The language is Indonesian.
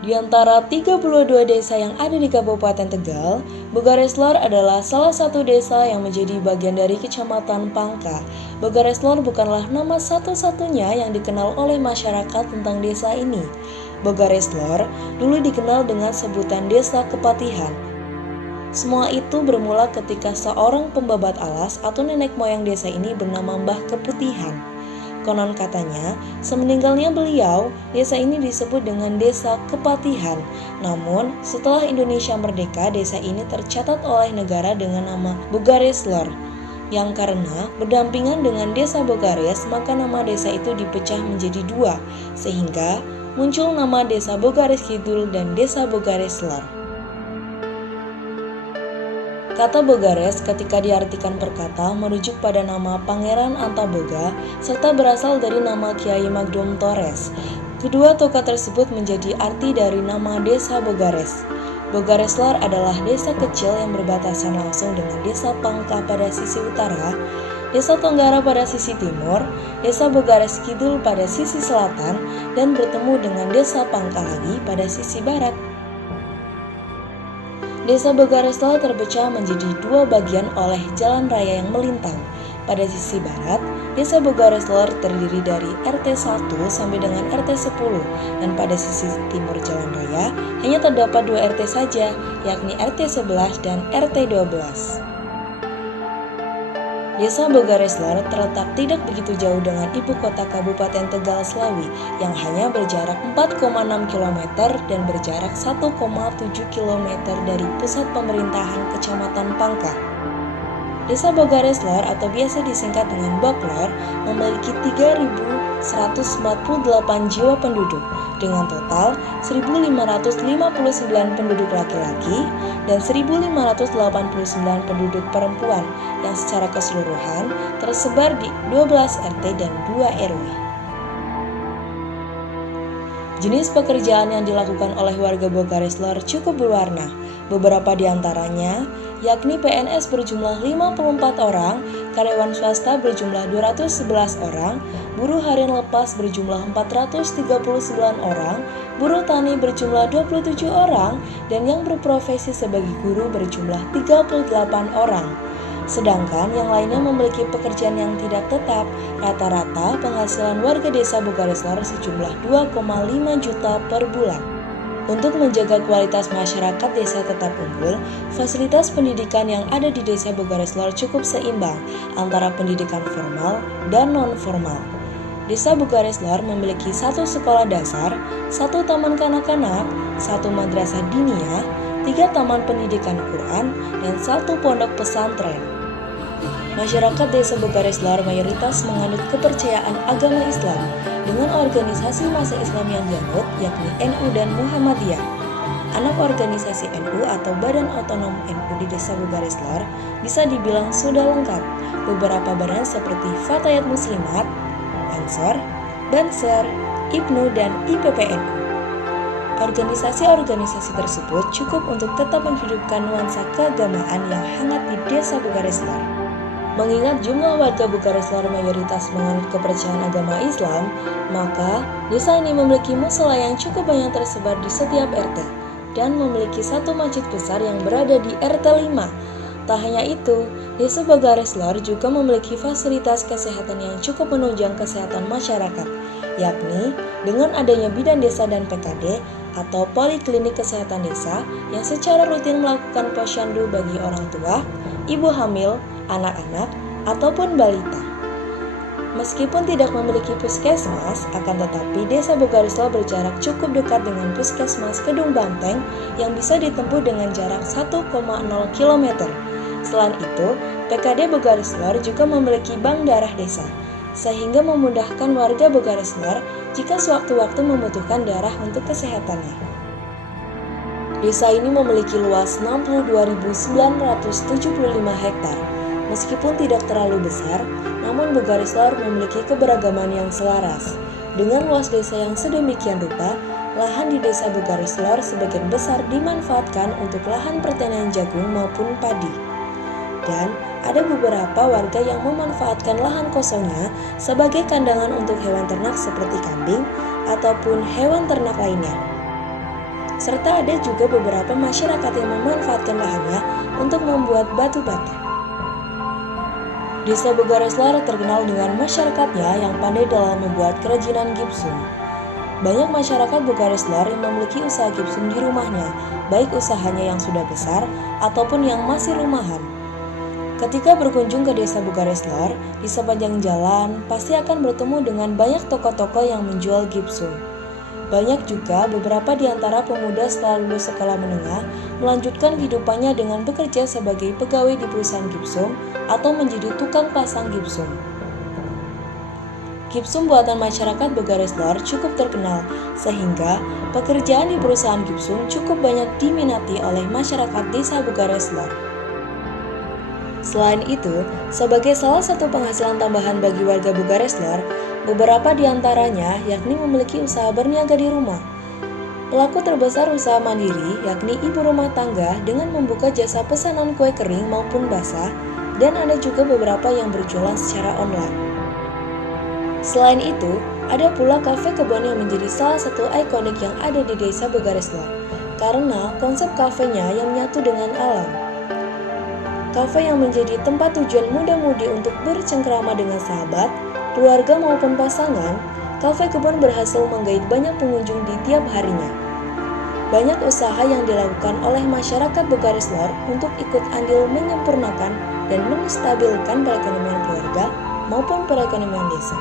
Di antara 32 desa yang ada di Kabupaten Tegal, Bogareslor adalah salah satu desa yang menjadi bagian dari Kecamatan Pangka. Bogareslor bukanlah nama satu-satunya yang dikenal oleh masyarakat tentang desa ini. Bogareslor dulu dikenal dengan sebutan Desa Kepatihan. Semua itu bermula ketika seorang pembabat alas atau nenek moyang desa ini bernama Mbah Keputihan. Konon katanya, semeninggalnya beliau, desa ini disebut dengan Desa Kepatihan. Namun, setelah Indonesia merdeka, desa ini tercatat oleh negara dengan nama Bogareslor. Yang karena berdampingan dengan Desa Bogares, maka nama desa itu dipecah menjadi dua, sehingga muncul nama Desa Bogares Kidul dan Desa Bogareslor. Kata Bogares ketika diartikan per kata merujuk pada nama Pangeran Antaboga serta berasal dari nama Kiai Magdum Torres. Kedua tokoh tersebut menjadi arti dari nama Desa Bogares. Bogareslor adalah desa kecil yang berbatasan langsung dengan Desa Pangka pada sisi utara, Desa Tonggara pada sisi timur, Desa Bogares Kidul pada sisi selatan, dan bertemu dengan Desa Pangka lagi pada sisi barat. Desa Bogareslor terpecah menjadi dua bagian oleh jalan raya yang melintang. Pada sisi barat, Desa Bogareslor terdiri dari RT 1 sampai dengan RT 10, dan pada sisi timur jalan raya hanya terdapat dua RT saja, yakni RT 11 dan RT 12. Desa Bogareslor terletak tidak begitu jauh dengan ibu kota Kabupaten Tegal Slawi yang hanya berjarak 4,6 km dan berjarak 1,7 km dari pusat pemerintahan Kecamatan Pangka. Desa Bogareslor atau biasa disingkat dengan Boklor memiliki 3.148 jiwa penduduk dengan total 1.559 penduduk laki-laki dan 1.589 penduduk perempuan yang secara keseluruhan tersebar di 12 RT dan 2 RW. Jenis pekerjaan yang dilakukan oleh warga Bogareslor cukup berwarna. Beberapa di antaranya yakni PNS berjumlah 54 orang, karyawan swasta berjumlah 211 orang, buruh harian lepas berjumlah 439 orang, buruh tani berjumlah 27 orang, dan yang berprofesi sebagai guru berjumlah 38 orang. Sedangkan yang lainnya memiliki pekerjaan yang tidak tetap. Rata-rata penghasilan warga desa Bogareslor sejumlah 2,5 juta per bulan. Untuk menjaga kualitas masyarakat desa tetap unggul, fasilitas pendidikan yang ada di desa Bogareslor cukup seimbang antara pendidikan formal dan non-formal. Desa Bogareslor memiliki satu sekolah dasar, satu taman kanak-kanak, satu madrasah diniyah, 3 taman pendidikan Quran, dan satu pondok pesantren. Masyarakat desa Bogareslor mayoritas menganut kepercayaan agama Islam dengan organisasi massa Islam yang dianut yakni NU dan Muhammadiyah. Anak organisasi NU atau Badan Otonom NU di desa Bogareslor bisa dibilang sudah lengkap. Beberapa badan seperti Fatayat Muslimat, Ansor, Banser, IPNU, dan IPPNU. Organisasi-organisasi tersebut cukup untuk tetap menghidupkan nuansa keagamaan yang hangat di desa Bogareslor. Mengingat jumlah warga Bogareslor mayoritas menganut kepercayaan agama Islam, maka desa ini memiliki musala yang cukup banyak tersebar di setiap RT dan memiliki satu masjid besar yang berada di RT 5. Tak hanya itu, desa Bogareslor juga memiliki fasilitas kesehatan yang cukup menunjang kesehatan masyarakat, yakni dengan adanya bidan desa dan PKD atau Poliklinik Kesehatan Desa yang secara rutin melakukan posyandu bagi orang tua, ibu hamil, anak-anak, ataupun balita. Meskipun tidak memiliki puskesmas, akan tetapi desa Bogareslor berjarak cukup dekat dengan puskesmas Kedung Banteng yang bisa ditempuh dengan jarak 1,0 km. Selain itu, PKD Bogareslor juga memiliki bank darah desa, sehingga memudahkan warga Bogareslor jika sewaktu-waktu membutuhkan darah untuk kesehatannya. Desa ini memiliki luas 62.975 hektar. Meskipun tidak terlalu besar, namun Bogareslor memiliki keberagaman yang selaras. Dengan luas desa yang sedemikian rupa, lahan di desa Bogareslor sebagian besar dimanfaatkan untuk lahan pertanian jagung maupun padi. Dan ada beberapa warga yang memanfaatkan lahan kosongnya sebagai kandangan untuk hewan ternak seperti kambing ataupun hewan ternak lainnya. serta ada juga beberapa masyarakat yang memanfaatkan lahannya untuk membuat batu bata. Desa Bogareslar terkenal dengan masyarakatnya yang pandai dalam membuat kerajinan gipsum. Banyak masyarakat Bogareslar yang memiliki usaha gipsum di rumahnya, baik usahanya yang sudah besar ataupun yang masih rumahan. Ketika berkunjung ke desa Bogareslar, di sepanjang jalan pasti akan bertemu dengan banyak toko-toko yang menjual gipsum. Banyak juga beberapa di antara pemuda setelah lulus sekolah menengah melanjutkan kehidupannya dengan bekerja sebagai pegawai di perusahaan gipsum atau menjadi tukang pasang gipsum. Gipsum buatan masyarakat Bogareslar cukup terkenal, sehingga pekerjaan di perusahaan gipsum cukup banyak diminati oleh masyarakat desa Bogareslar. Selain itu, sebagai salah satu penghasilan tambahan bagi warga Bogareslar, beberapa di antaranya yakni memiliki usaha berniaga di rumah. Pelaku terbesar usaha mandiri yakni ibu rumah tangga dengan membuka jasa pesanan kue kering maupun basah, dan ada juga beberapa yang berjualan secara online. Selain itu, ada pula kafe kebun yang menjadi salah satu ikonik yang ada di desa Bogareslar, karena konsep kafenya yang menyatu dengan alam. Kafe yang menjadi tempat tujuan muda-mudi untuk bercengkrama dengan sahabat, keluarga maupun pasangan, kafe kebun berhasil menggait banyak pengunjung di tiap harinya. Banyak usaha yang dilakukan oleh masyarakat Bogareslar untuk ikut andil menyempurnakan dan menstabilkan perekonomian keluarga maupun perekonomian desa.